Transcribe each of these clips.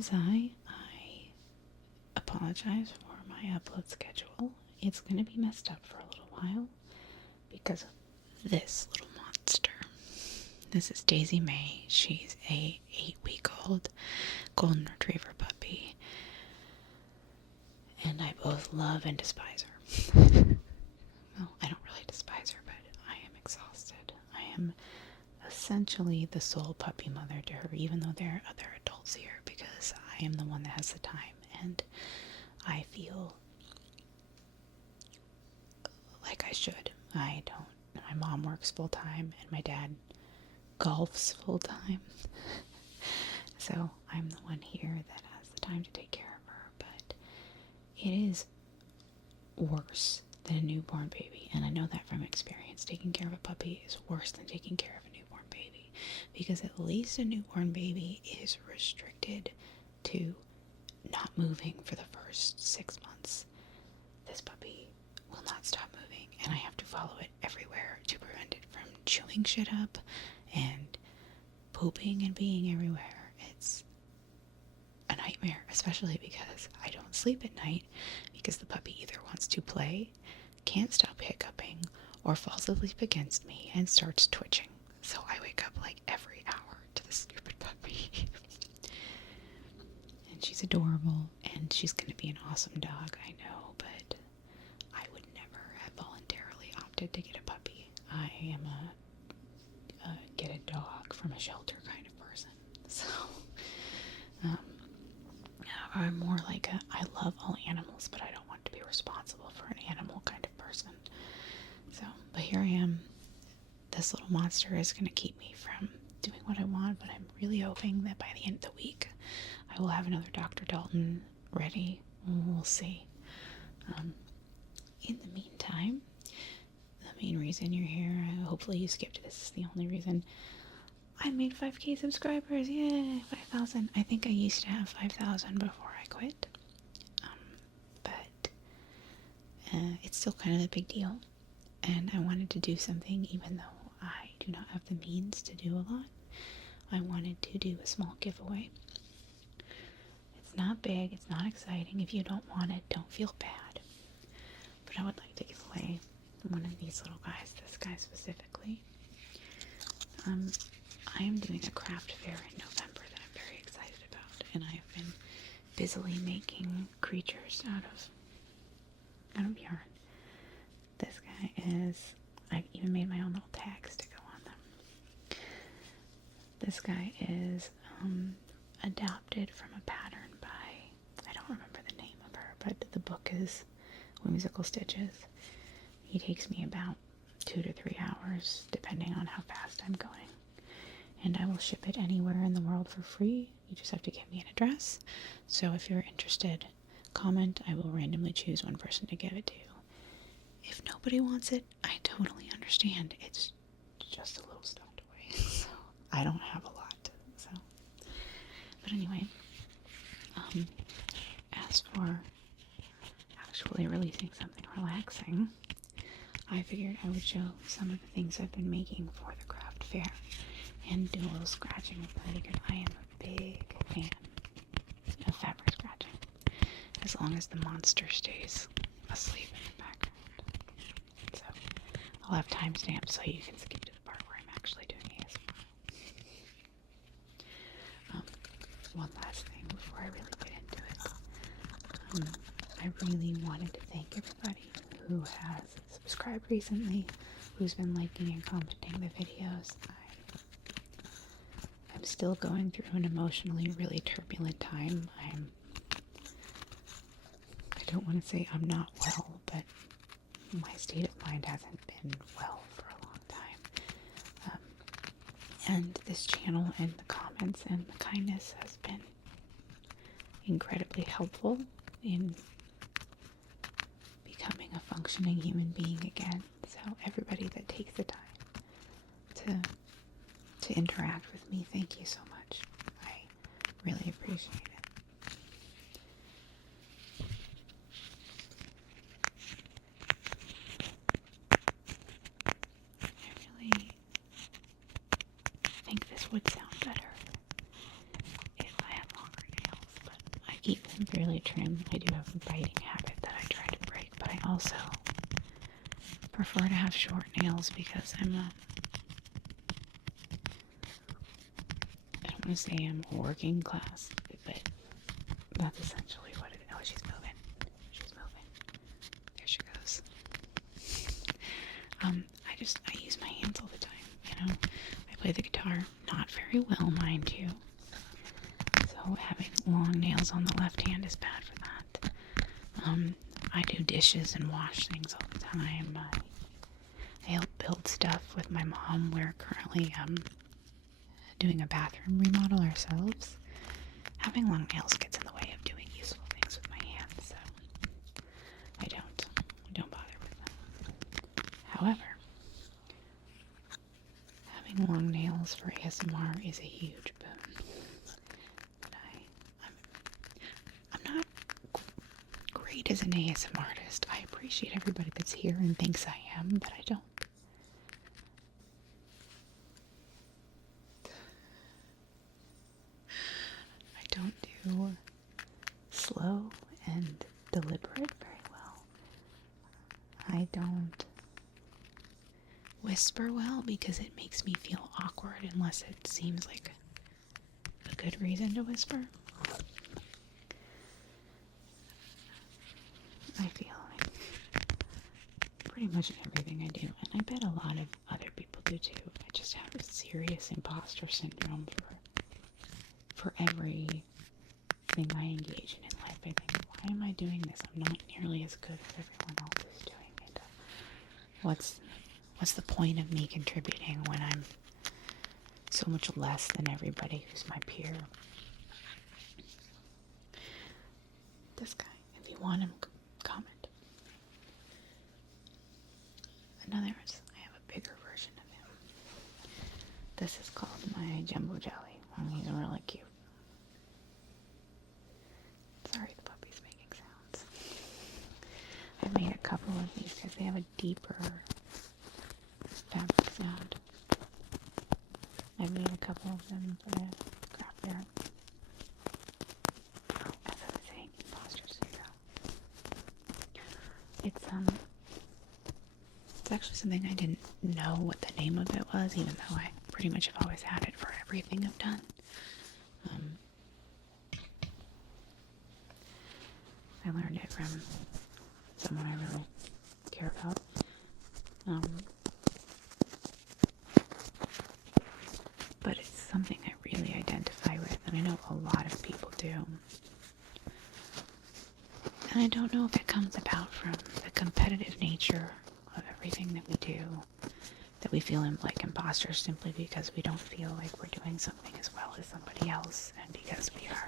is I apologize for my upload schedule. It's going to be messed up for a little while because of this little monster. This is Daisy May. She's a 8-week-old golden retriever puppy, and I both love and despise her. Well, I don't really despise her, but I am exhausted. I am essentially the sole puppy mother to her, even though there are other adults here, because I am the one that has the time, and I feel like I should. I don't. My mom works full time, and my dad golfs full time. So I'm the one here that has the time to take care of her, but it is worse than a newborn baby, and I know that from experience. Taking care of a puppy is worse than taking care of a newborn baby, because at least a newborn baby is restricted to not moving for the first 6 months. This puppy will not stop moving, and I have to follow it everywhere to prevent it from chewing shit up and pooping and being everywhere. It's a nightmare, especially because I don't sleep at night, because the puppy either wants to play, can't stop hiccuping, or falls asleep against me and starts twitching. So I wake up like every hour to this stupid puppy. And she's adorable, and she's going to be an awesome dog, I know, but I would never have voluntarily opted to get a puppy. I am a get a dog from a shelter kind of person. So, I'm more like I love all animals, but I don't want to be responsible for an animal kind of person. So, but here I am. This little monster is going to keep me from doing what I want, but I'm really hoping that by the end of the week, I will have another Dr. Dalton ready. We'll see. In the meantime, the main reason you're here, hopefully you skipped this, is the only reason. I made 5k subscribers, yay, 5,000. I think I used to have 5,000 before I quit, but it's still kind of a big deal, and I wanted to do something even though I do not have the means to do a lot. I wanted to do a small giveaway. It's not big, it's not exciting. If you don't want it, don't feel bad, but I would like to give away one of these little guys, this guy specifically. I am doing a craft fair in November that I'm very excited about, and I have been busily making creatures out of yarn. This guy is, I even made my own little tags to go on them. This guy is adapted from a pattern by, I don't remember the name of her, but the book is Whimsical Stitches. He takes me about 2 to 3 hours, depending on how fast I'm going. And I will ship it anywhere in the world for free. You just have to give me an address. So if you're interested, comment. I will randomly choose one person to give it to. If nobody wants it, I totally understand. It's just a little stuffed toy. So I don't have a lot. So, but anyway, as for actually releasing something relaxing, I figured I would show some of the things I've been making for the craft fair and do a little scratching with it, because I am a big fan of fabric scratching, as long as the monster stays asleep in the background. So I'll have timestamps so you can skip to the part where I'm actually doing ASMR. One last thing before I really get into it. I really wanted to thank everybody who has subscribed recently, who's been liking and commenting the videos. I'm still going through an emotionally really turbulent time. I don't want to say I'm not well, but my state of mind hasn't been well for a long time. And this channel and the comments and the kindness has been incredibly helpful in becoming a functioning human being again. So everybody that takes the time to interact with me, thank you so much. I really appreciate it. I really think this would sound better if I had longer nails. severely trim. I do have a biting habit that I try to break, but I also prefer to have short nails because I don't want to say I'm working class, but that's essentially what it is. Oh, she's moving. She's moving. There she goes. I use my hands all the time, you know. I play the guitar, not very well, mind you. So having long nails on the left hand is bad for that. I do dishes and wash things all the time. I help build stuff with my mom. We're currently doing a bathroom remodel ourselves. Having long nails gets in the way of doing useful things with my hands, so I don't bother with them. However, having long nails for ASMR is a huge boon. But I'm not great as an ASMR artist. I appreciate everybody that's here and thinks I am, but I don't. I don't do slow and deliberate very well. I don't whisper well because it makes me feel awkward unless it seems like a good reason to whisper. I feel like pretty much in everything I do, and I bet a lot of other people do too. I just have a serious imposter syndrome for everything I engage in life. I think, why am I doing this? I'm not nearly as good as everyone else is doing it. What's the point of me contributing when I'm so much less than everybody who's my peer? This guy, if you want him, comment. In other words, I have a bigger version of him. This is called my jumbo jelly. He's really cute. Sorry, the puppy's making sounds. I've made a couple of these because they have a deeper fabric sound. I've made a couple of them for the craft fair. Oh, as I was saying, imposter syndrome. It's actually something I didn't know what the name of it was, even though I pretty much have always had it for everything I've done. I learned it from someone I really care about. But it's something I really identify with, and I know a lot of people do. And I don't know if it comes about from the competitive nature of everything that we do, that we feel like imposters simply because we don't feel like we're doing something as well as somebody else, and because we are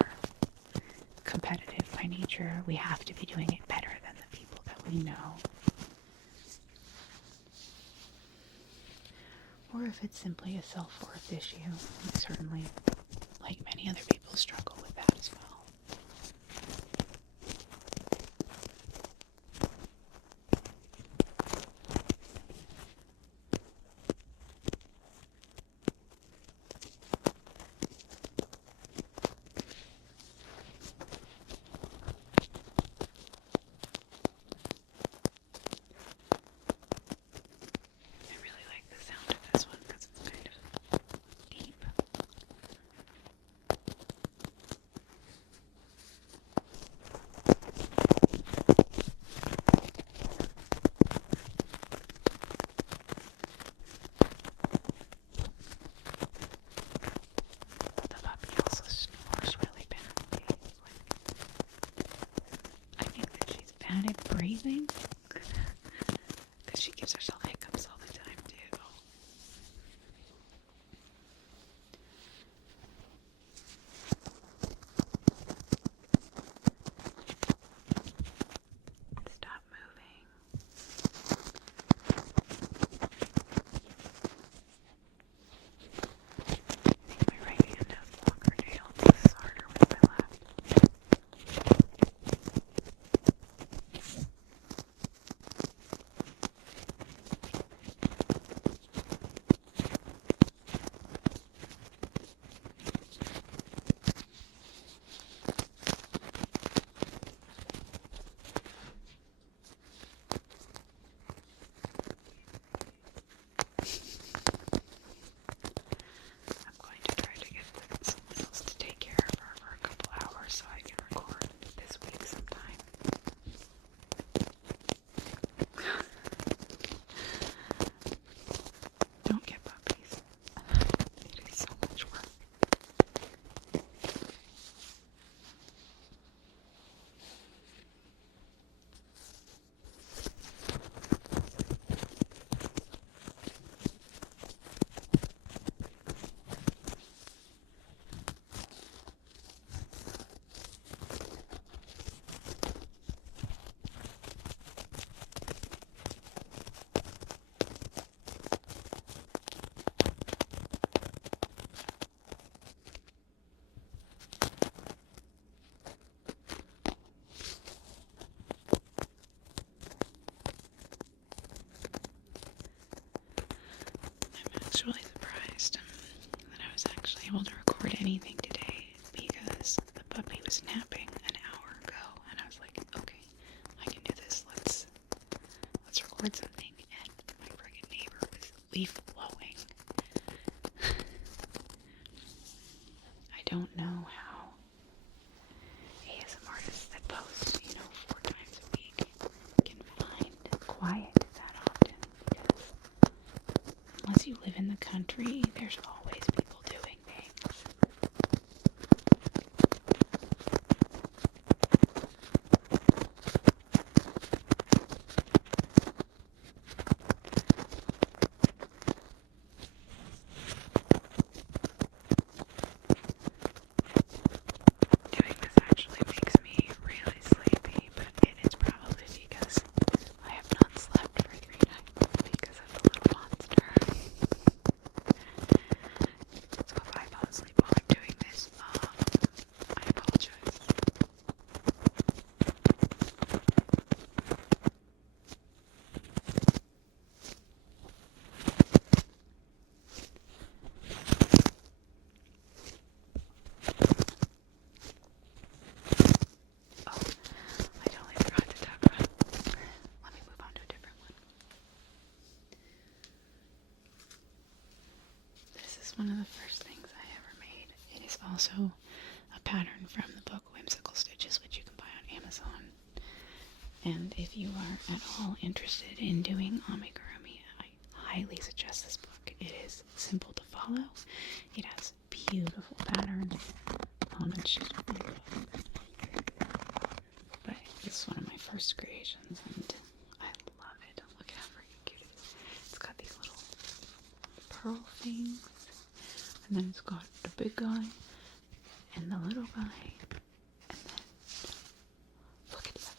competitive by nature, we have to be doing it better than the people that we know. Or if it's simply a self-worth issue, I certainly, like many other people, struggle with that as well. At breathing, because she gives herself hiccups all the time too. Stop moving. I think my right hand has longer nails. This is harder with my left. leaf blowing. I don't know how ASM artists that post, 4 times a week can find quiet that often, because unless you live in the country, there's always people doing things. Doing this actually makes me really sleepy, but it is probably because I have not slept for 3 nights because of the little monster. So if I fall asleep while I'm doing this, I apologize. Oh, I totally forgot to talk about. Let me move on to a different one. This is one of the first things I ever made. It is also a pattern from the book Whimsical Stitches, which you can buy on Amazon. And if you are at all interested in doing amigurumi, I highly suggest this book. It is simple to follow. It has beautiful patterns. It's just beautiful. But it's one of my first creations, and I love it. Look at how freaking cute it is. It's got these little pearl things, and then it's got the big guy and the little guy, and then look at that.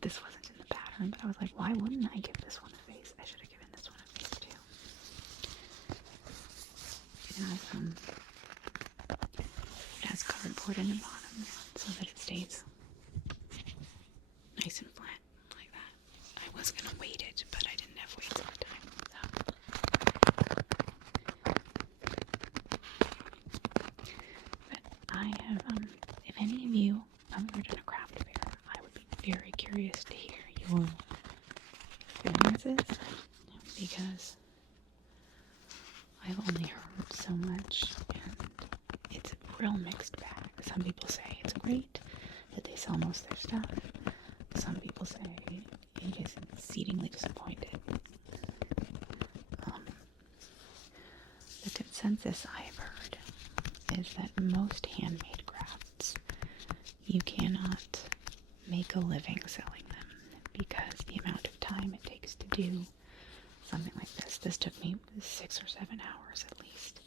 This wasn't in the pattern, but I was like, why wouldn't I give this one a face? I should have given this one a face too. It has cardboard in the bottom so that it stays nice and flat like that. I was gonna weight it, but I didn't have weights at the time. But I have, if any of you have ever done a craft fair, I would be very curious to hear your experiences, because I've only heard so much, and it's a real mixed bag. Some people say it's great that they sell most of their stuff. Some people say it is exceedingly disappointed. The consensus I have heard is that most handmade crafts, you cannot make a living selling them, because the amount of time it takes to do something like this. This took me 6 or 7 hours at least.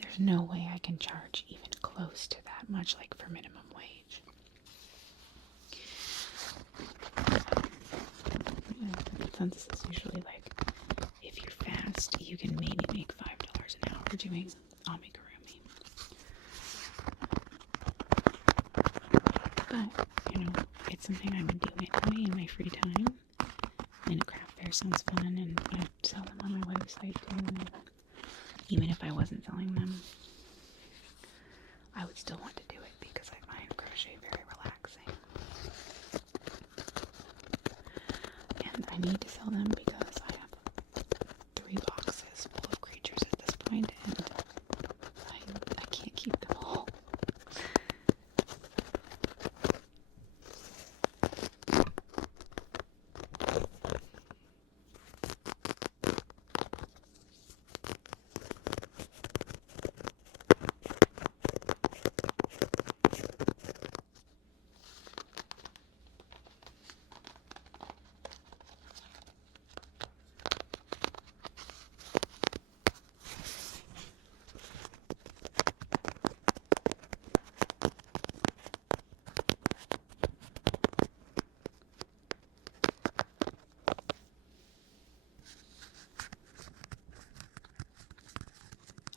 There's no way I can charge even close to that much, like for minimum wage. The consensus is usually like, if you're fast, you can maybe make $5 an hour doing amigurumi. But, it's something I would do anyway in my free time. And a craft fair sounds fun, and I sell them on my website too. Even if I wasn't selling them, I would still want to do it because I find crochet very relaxing. And I need to sell them because I have 3 boxes full of creatures at this point, and I can't keep them all.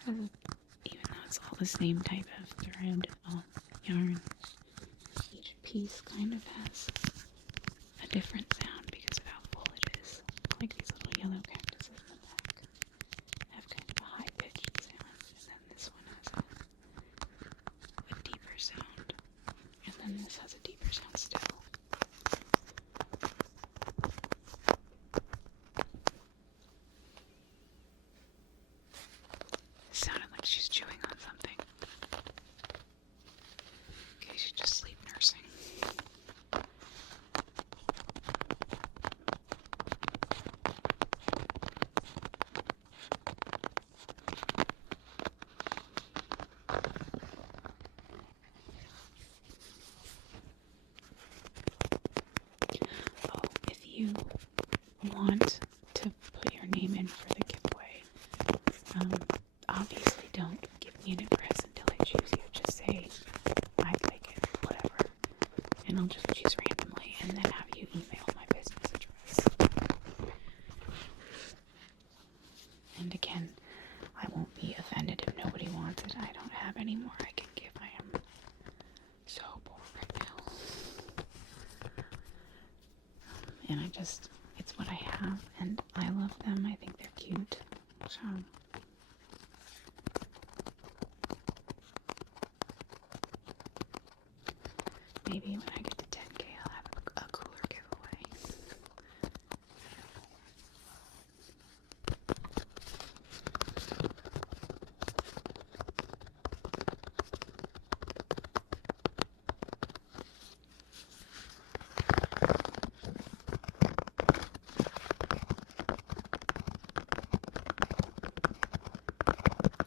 Even though it's all the same type of thread, yarn, each piece kind of has a different sound because of how full it is. Like these little yellow cactuses in the back have kind of a high-pitched sound, and then this one has a deeper sound, and then this has a deeper sound still. you want to put your name in for the giveaway, obviously don't give me an address until I choose you. Just say, I'd like it, whatever. And I'll just choose randomly and then have you email my business address. And again, I won't be offended if nobody wants it. I don't have any more I can give. I am so bored right now. And it's what I have, and I love them. I think they're cute. So, maybe when I get to 10K, I'll have a cooler giveaway.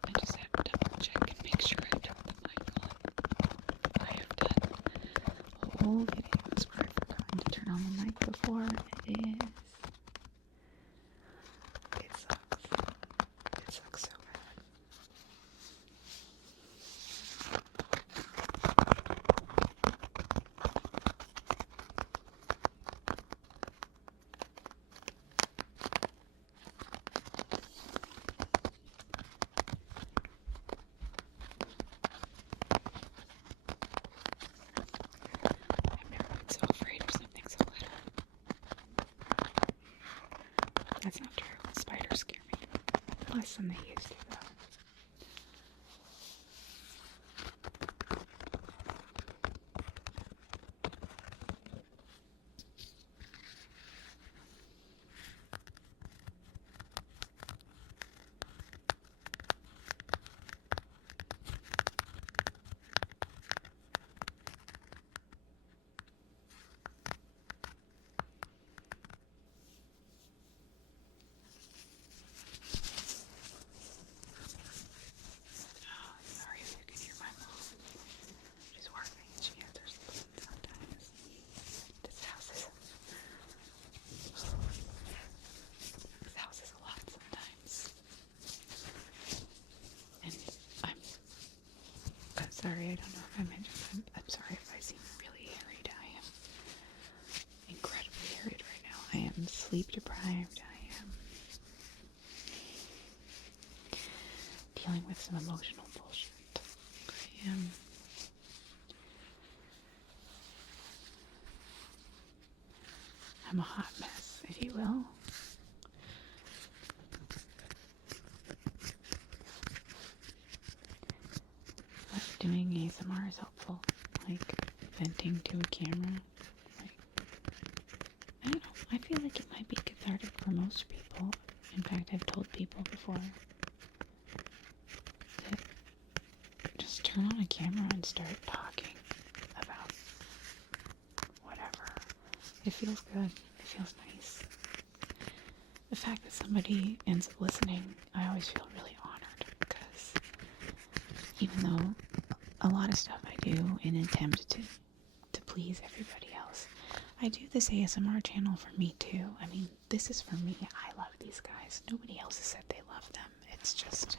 I just have to double check and make sure I turned the mic on. I have done whole videos where I've forgotten to turn on the mic before. It sucks. It sucks so bad. I've never been so afraid of something so little. That's not true. Spiders scare me. Less than they used to, though. Sorry if you can hear my mom. She's working and she answers the phone sometimes. This house is a lot sometimes. And I'm sorry, I don't know if I mentioned, I'm sorry if I seem really harried. I am incredibly harried right now. I am sleep deprived. I am dealing with some emotional bullshit. I'm a hot mess, if you will. But doing ASMR is helpful, like venting to a camera. I don't know, I feel like it might be cathartic for most people. In fact, I've told people before that just turn on a camera and start talking about whatever. It feels good. It feels nice. The fact that somebody ends up listening, I always feel really honored, because even though a lot of stuff I do in an attempt to please everybody else, I do this ASMR channel for me too. I mean, this is for me. I love these guys. Nobody else has said they love them. It's just,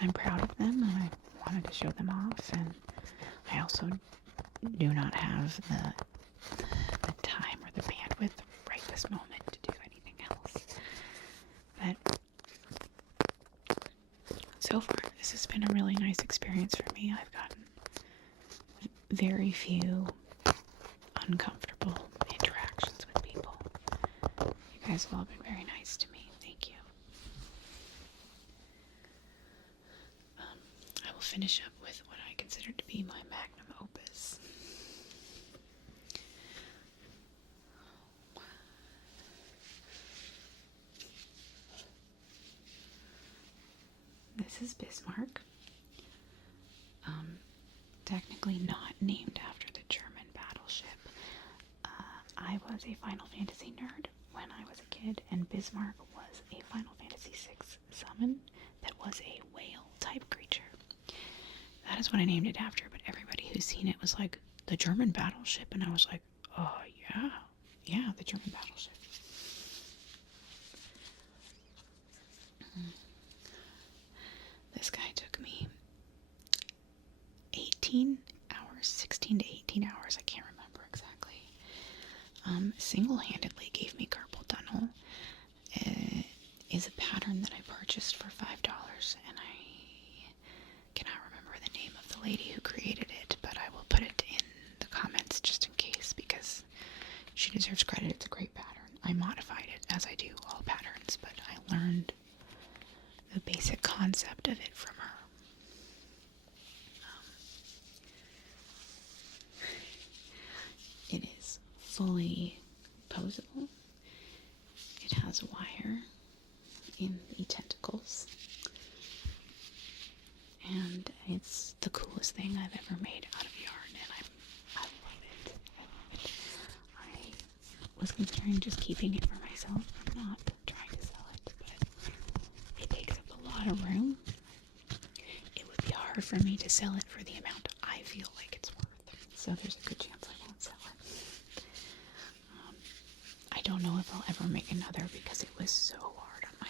I'm proud of them and I wanted to show them off, and I also do not have the time or the bandwidth right this moment to do anything else. But so far, this has been a really nice experience for me. I've gotten very few uncomfortable interactions with people. You guys have all been very nice to me. Thank you. I will finish up with what I consider to be my magnum opus. This is Bismarck. Technically not named after the German battleship. I was a Final Fantasy nerd when I was a kid, and Bismarck was a Final Fantasy VI summon that was a whale-type creature. That is what I named it after, but everybody who's seen it was like, the German battleship, and I was like, oh yeah, Yeah, the German battleship. This guy took me 18 hours, 16 to 18 hours, I can't remember exactly. Single-handedly gave me carpal tunnel. It is a pattern that I purchased for $5, and I cannot remember the name of the lady who created it, but I will put it in the comments just in case, because she deserves credit. It's a great pattern. I modified it, as I do all patterns, but I learned the basic concept of it from her. It is fully posable. It has a wire in the tentacles, and it's the coolest thing I've ever made out of yarn, and I love it. I was considering just keeping it for myself. I'm not trying to sell it, but it takes up a lot of room. It would be hard for me to sell it for the amount I feel like it's worth, so there's a good chance I won't sell it. I don't know if I'll ever make another because it was so hard on my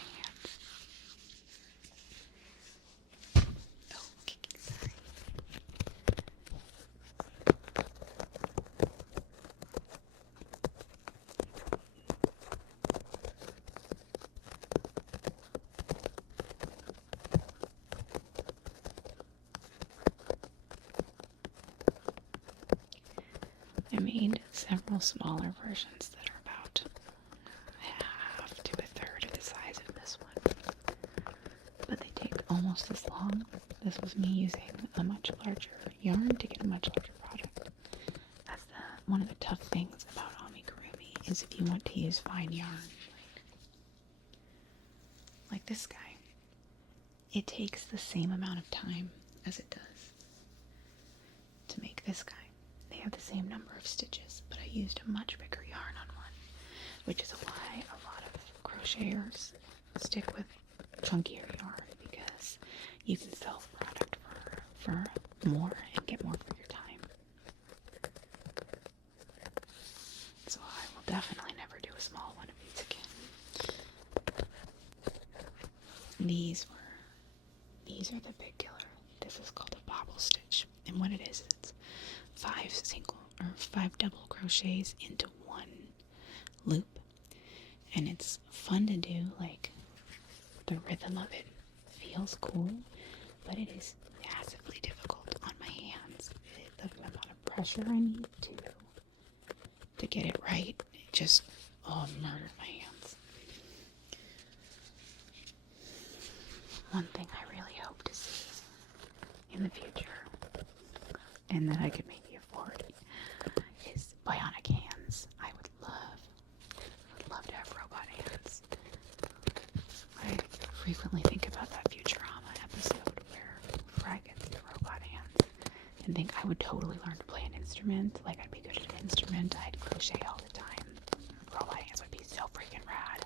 hand. Oh, kicking, sorry. I made several smaller versions that are about half to a third of the size of this one, but they take almost as long. This was me using a much larger yarn to get a much larger product. That's one of the tough things about Amigurumi is if you want to use fine yarn, like this guy, it takes the same amount of time as it does to make this guy. They have the same number of stitches, but I used a much bigger yarn on one, which is why a lot of crocheters stick with chunkier yarn, because you can sell the product for more and get more for your time. So I will definitely never do a small one of these again. These are the big killer. This is called a bobble stitch, and what it is, it's 5 double crochets into one loop, and it's fun to do. Like, the rhythm of it feels cool, but it is massively difficult on my hands. The amount of pressure I need to get it right, it just murdered my hands. One thing I really hope to see in the future, and that I could maybe afford, is bionic hands. I would love to have robot hands. I frequently think about that Futurama episode where Fry gets the robot hands, and think I would totally learn to play an instrument. Like, I'd be good at an instrument. I'd crochet all the time. Robot hands would be so freaking rad.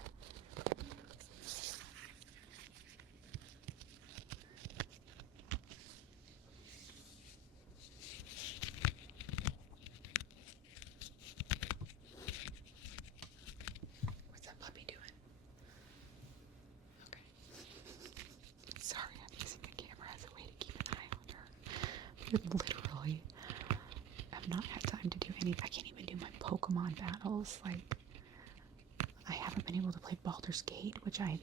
What's that puppy doing? Okay. Sorry, I'm using the camera as a way to keep an eye on her. I literally have not had time to do any. I can't even do my Pokemon battles. Like, I haven't been able to play Baldur's Gate, which I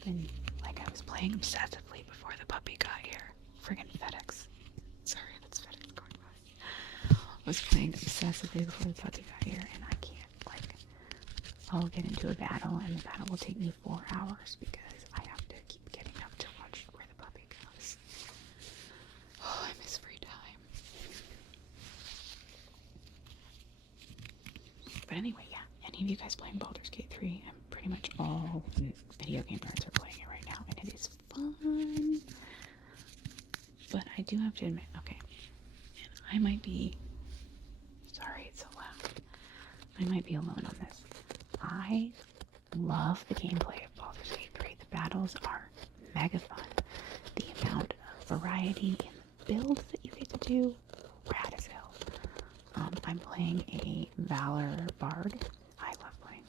was playing obsessively before the puppy got here. Friggin' FedEx. Sorry, that's FedEx going by. I was playing obsessively before the puppy got here, and I can't, I'll get into a battle, and the battle will take me 4 hours because I have to keep getting up to watch where the puppy goes. Oh, I miss free time. But anyway, yeah, any of you guys playing Baldur's Gate 3? I'm pretty much all video game nerds are playing it right now, and it is fun. But I do have to admit, okay, and I might be, sorry it's so loud, I might be alone on this. I love the gameplay of Baldur's Gate 3. The battles are mega fun. The amount of variety in the builds that you get to do, rad as hell. I'm playing a Valor Bard. I love playing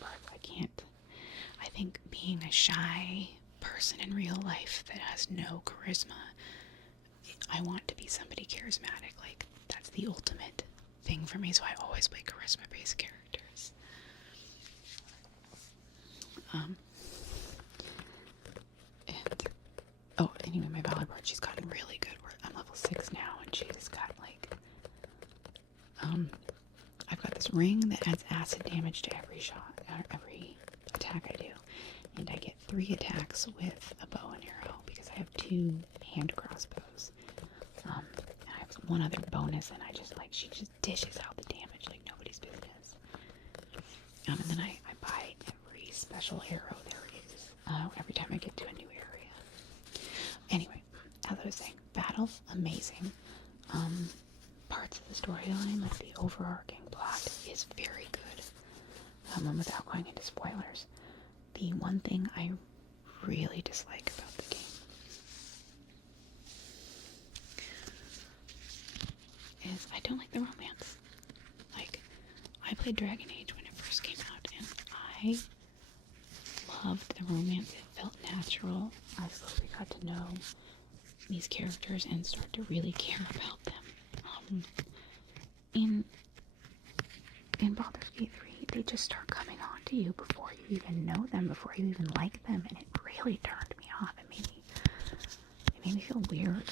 being a shy person in real life that has no charisma. I want to be somebody charismatic. Like, that's the ultimate thing for me, so I always play charisma-based characters. Anyway, my Ballad Bird, she's gotten really good. I'm level 6 now, and she's got, like, I've got this ring that adds acid damage to every shot, every attack I do. And I get 3 attacks with a bow and arrow, because I have 2 hand crossbows. And I have one other bonus, and she just dishes out the damage like nobody's business. And then I buy every special arrow there is, every time I get to a new area. Anyway, as I was saying, battle, amazing. Parts of the storyline, like the overarching plot, is very good. And without going into spoilers, the one thing I really dislike about the game is I don't like the romance. Like, I played Dragon Age when it first came out, and I loved the romance. It felt natural. I slowly got to know these characters and start to really care about them. In Baldur's Gate 3, they just start coming on to you before you even know them, before you even like them, and it really turned me off. It made me feel weird.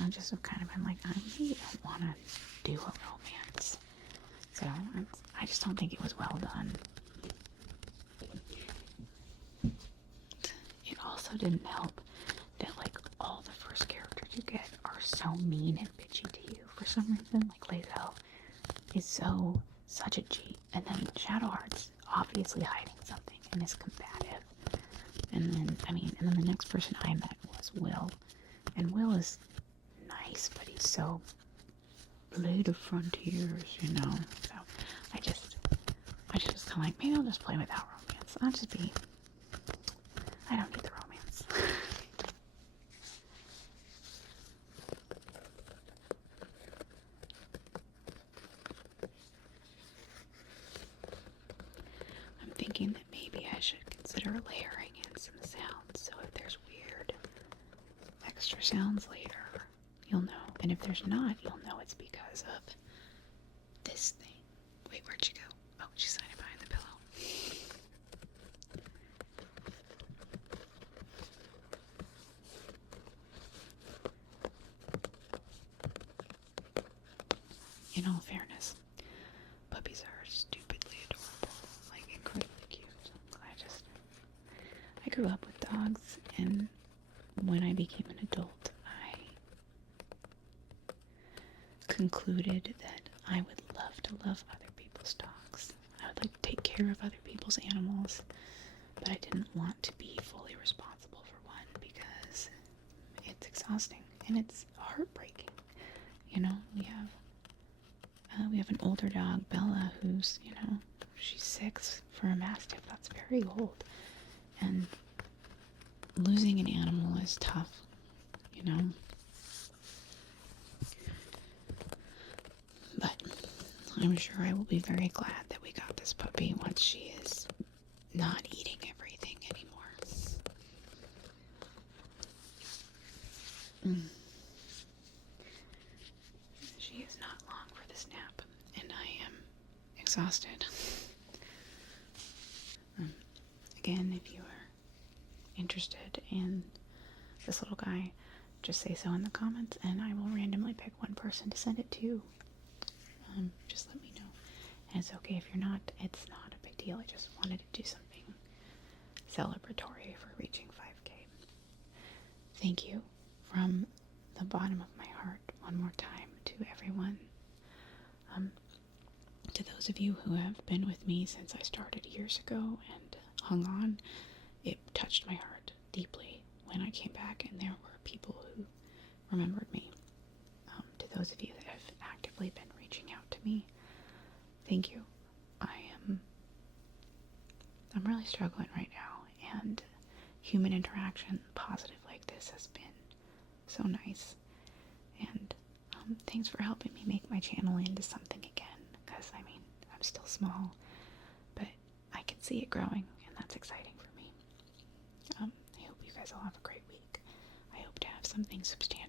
I just have kind of been like, I really don't want to do a romance. So I just don't think it was well done. It also didn't help that, like, all the first characters you get are so mean and bitchy to you for some reason. Like, Lae'zel is such a G, and then Shadowheart's obviously hiding something and is combative. And then the next person I met was Will, and Will is nice, but he's so blade of frontiers, you know. So I just was kind of like, maybe I'll just play without romance. I don't need the romance. I'm thinking that maybe I should consider layering in some sounds, so if there's weird extra sounds later, you'll know. And if there's not, you'll know it's because of this thing. Wait, where'd she go? Oh, she's hiding behind the pillow. In all fairness, puppies are stupidly adorable, like incredibly cute. I grew up with dogs, and when I became an adult, I concluded that I would love to love other people's dogs. I would like to take care of other people's animals, but I didn't want to be fully responsible for one because it's exhausting and it's heartbreaking. You know, we have an older dog, Bella, who's, she's 6 for a Mastiff. That's very old. And losing an animal is tough, But I'm sure I will be very glad that we got this puppy once she is not eating everything anymore. She is not long for this nap, and I am exhausted. Again, if you are interested in this little guy, just say so in the comments, and I will randomly pick one person to send it to. Just let me know. And it's okay if you're not. It's not a big deal. I just wanted to do something celebratory for reaching 5K. Thank you from the bottom of my heart one more time to everyone. To those of you who have been with me since I started years ago and hung on, it touched my heart deeply when I came back, and there were people who remembered me. To those of you that have actively been reaching out to me, thank you. I'm really struggling right now, and human interaction, positive like this, has been so nice. And thanks for helping me make my channel into something again, because I'm still small, but I can see it growing, and that's exciting for me. guys all have a great week. I hope to have something substantial